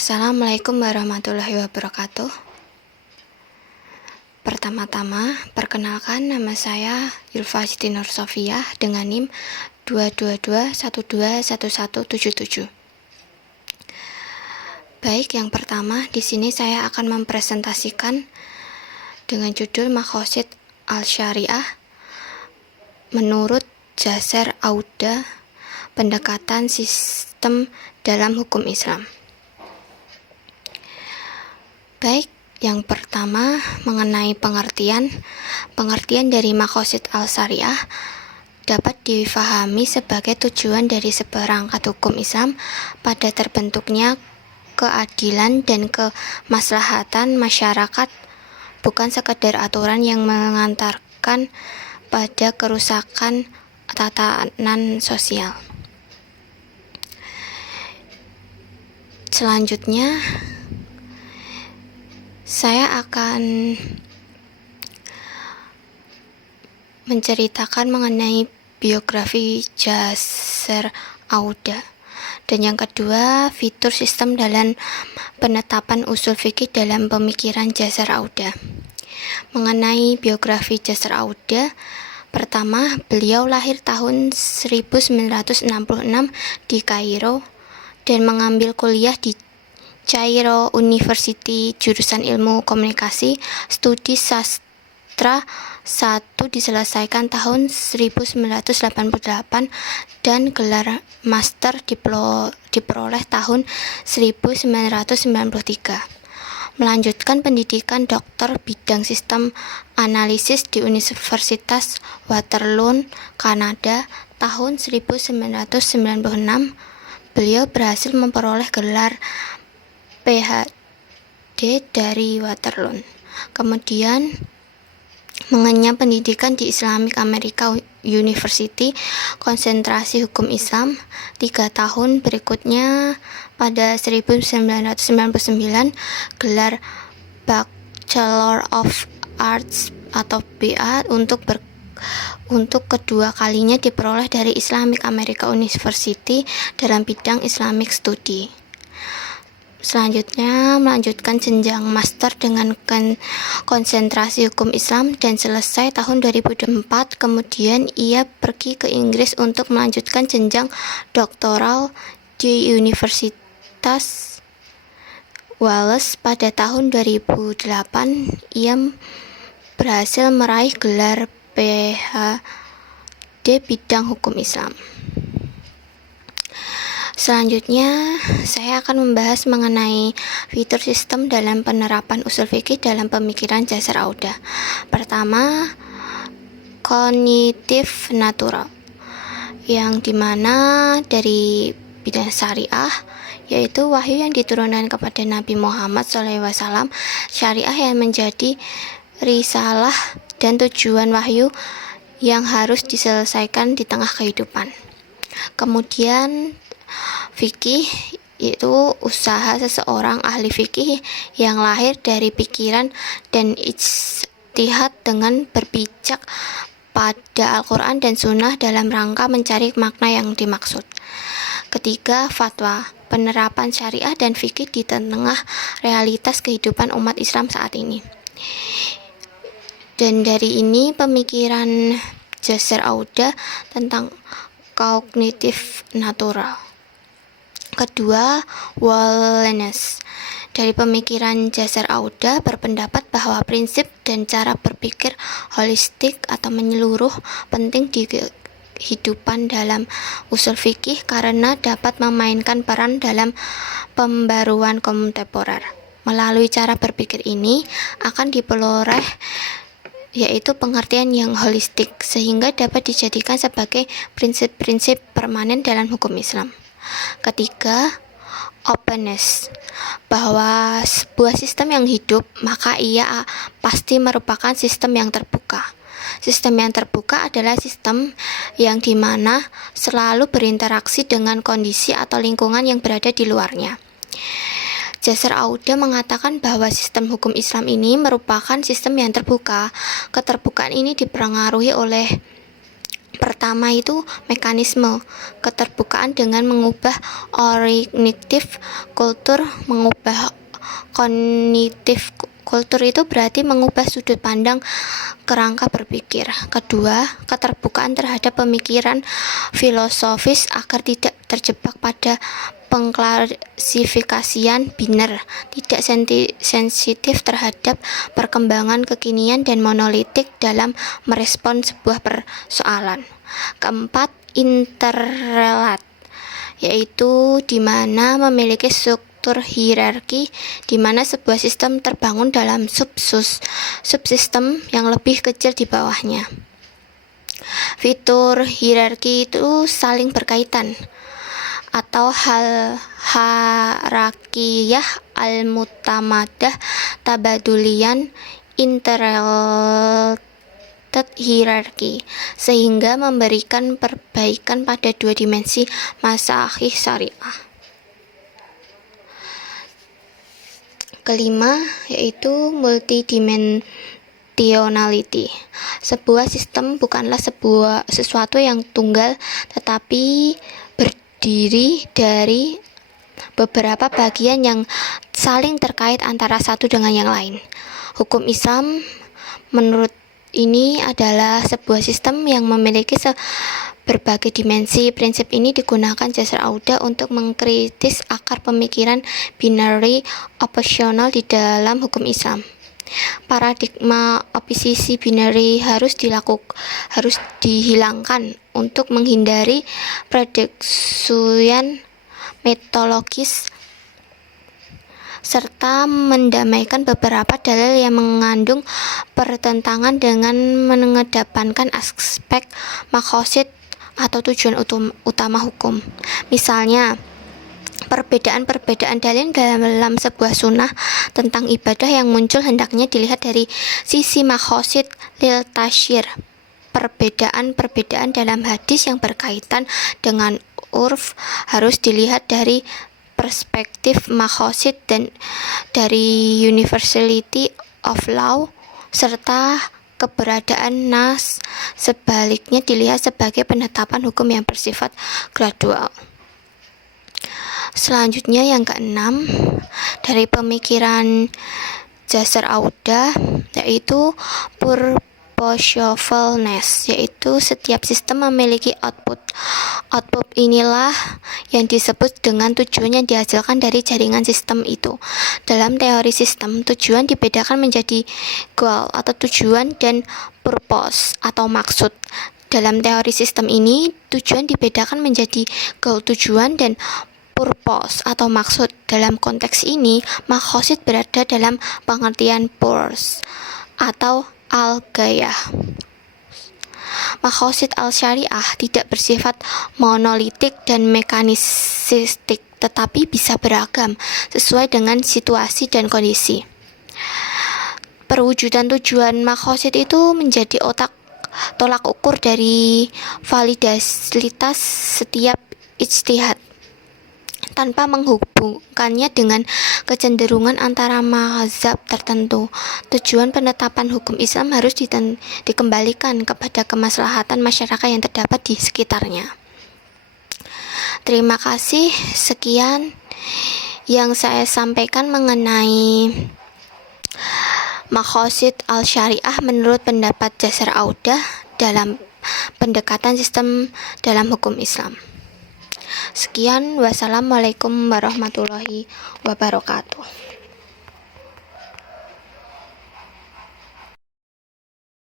Assalamualaikum warahmatullahi wabarakatuh. Pertama-tama, perkenalkan nama saya Yulfa Siti Nur Sofiah dengan NIM 222121177. Baik, yang pertama di sini saya akan mempresentasikan dengan judul Maqasid Al-Syariah menurut Jasser Auda, pendekatan sistem dalam hukum Islam. Baik, yang pertama mengenai pengertian dari Maqasid Al-Syariah dapat difahami sebagai tujuan dari seperangkat hukum Islam pada terbentuknya keadilan dan kemaslahatan masyarakat, bukan sekedar aturan yang mengantarkan pada kerusakan tatanan sosial. Selanjutnya, saya akan menceritakan mengenai biografi Jasser Auda. Dan yang kedua, fitur sistem dalam penetapan usul fikih dalam pemikiran Jasser Auda. Mengenai biografi Jasser Auda, pertama, beliau lahir tahun 1966 di Kairo dan mengambil kuliah di Cairo University jurusan Ilmu Komunikasi. Studi sastra 1 diselesaikan tahun 1988 dan gelar master diperoleh tahun 1993. Melanjutkan pendidikan doktor bidang sistem analisis di Universitas Waterloo, Kanada tahun 1996. Beliau berhasil memperoleh gelar PhD dari Waterloo. Kemudian mengenyam pendidikan di Islamic American University, konsentrasi hukum Islam 3 tahun. Berikutnya pada 1999 gelar Bachelor of Arts atau BA untuk kedua kalinya diperoleh dari Islamic American University dalam bidang Islamic Study. Selanjutnya melanjutkan jenjang master dengan konsentrasi hukum Islam dan selesai tahun 2004. Kemudian ia pergi ke Inggris untuk melanjutkan jenjang doktoral di Universitas Wales. Pada tahun 2008 ia berhasil meraih gelar PhD bidang hukum Islam. Selanjutnya, saya akan membahas mengenai fitur sistem dalam penerapan usul fikih dalam pemikiran Jasser Auda. Pertama, kognitif natural, yang dimana dari bidang syariah, yaitu wahyu yang diturunkan kepada Nabi Muhammad SAW, syariah yang menjadi risalah dan tujuan wahyu yang harus diselesaikan di tengah kehidupan. Kemudian fikih, yaitu usaha seseorang ahli fikih yang lahir dari pikiran dan ijtihad dengan berpijak pada Al-Quran dan Sunnah dalam rangka mencari makna yang dimaksud. Ketiga, fatwa, penerapan syariah dan fikih di tengah realitas kehidupan umat Islam saat ini. Dan dari ini pemikiran Jasser Auda tentang kognitif natural. Kedua, wellness. Dari pemikiran Jasser Auda berpendapat bahwa prinsip dan cara berpikir holistik atau menyeluruh penting di kehidupan dalam usul fikih karena dapat memainkan peran dalam pembaruan kontemporer. Melalui cara berpikir ini akan diperoleh yaitu pengertian yang holistik sehingga dapat dijadikan sebagai prinsip-prinsip permanen dalam hukum Islam. Ketiga, openness, bahwa sebuah sistem yang hidup maka ia pasti merupakan sistem yang terbuka. Sistem yang terbuka adalah sistem yang dimana selalu berinteraksi dengan kondisi atau lingkungan yang berada di luarnya. Jasser Auda mengatakan bahwa sistem hukum Islam ini merupakan sistem yang terbuka. Keterbukaan ini dipengaruhi oleh Pertama itu mekanisme keterbukaan dengan mengubah kognitif kultur. Mengubah kognitif kultur itu berarti mengubah sudut pandang kerangka berpikir. Kedua, keterbukaan terhadap pemikiran filosofis agar tidak terjebak pada pengklasifikasian biner, tidak sensitif terhadap perkembangan kekinian dan monolitik dalam merespon sebuah persoalan. Keempat, interrelat, yaitu di mana memiliki struktur hierarki di mana sebuah sistem terbangun dalam subsistem yang lebih kecil di bawahnya. Fitur hierarki itu saling berkaitan atau harakiyah al-mutamadah tabadulian interrelated hierarki, sehingga memberikan perbaikan pada dua dimensi masalah syariah. Kelima, yaitu multidimensionality. Sebuah sistem bukanlah sesuatu yang tunggal, tetapi berdiri dari beberapa bagian yang saling terkait antara satu dengan yang lain. Hukum Islam menurut ini adalah sebuah sistem yang memiliki berbagai dimensi. Prinsip ini digunakan Jasser Auda untuk mengkritis akar pemikiran binary operasional di dalam hukum Islam. Paradigma oposisi binary harus dihilangkan untuk menghindari prediksi metodologis serta mendamaikan beberapa dalil yang mengandung pertentangan dengan mengedepankan aspek maqasid atau tujuan utama hukum. Misalnya, perbedaan-perbedaan dalil dalam sebuah sunnah tentang ibadah yang muncul hendaknya dilihat dari sisi maqasid lil tasyir. Perbedaan-perbedaan dalam hadis yang berkaitan dengan urf harus dilihat dari perspektif maqasid dan dari universality of law serta keberadaan nas sebaliknya dilihat sebagai penetapan hukum yang bersifat gradual. Selanjutnya yang keenam, dari pemikiran Jasser Auda, yaitu purposefulness, yaitu setiap sistem memiliki output. Output inilah yang disebut dengan tujuan yang dihasilkan dari jaringan sistem itu. Dalam teori sistem, tujuan dibedakan menjadi goal atau tujuan dan purpose atau maksud. Dalam teori sistem ini, tujuan dibedakan menjadi goal tujuan dan purpose atau maksud. Dalam konteks ini, maqasid berada dalam pengertian purpose atau al-gayah. Maqasid al-syariah tidak bersifat monolitik dan mekanistik, tetapi bisa beragam sesuai dengan situasi dan kondisi. Perwujudan tujuan maqasid itu menjadi tolak ukur dari validitas setiap ijtihad, tanpa menghubungkannya dengan kecenderungan antara mazhab tertentu. Tujuan penetapan hukum Islam harus dikembalikan kepada kemaslahatan masyarakat yang terdapat di sekitarnya. Terima kasih, sekian yang saya sampaikan mengenai maqasid al-syariah menurut pendapat Jasser Auda dalam pendekatan sistem dalam hukum Islam. Sekian, wassalamualaikum warahmatullahi wabarakatuh.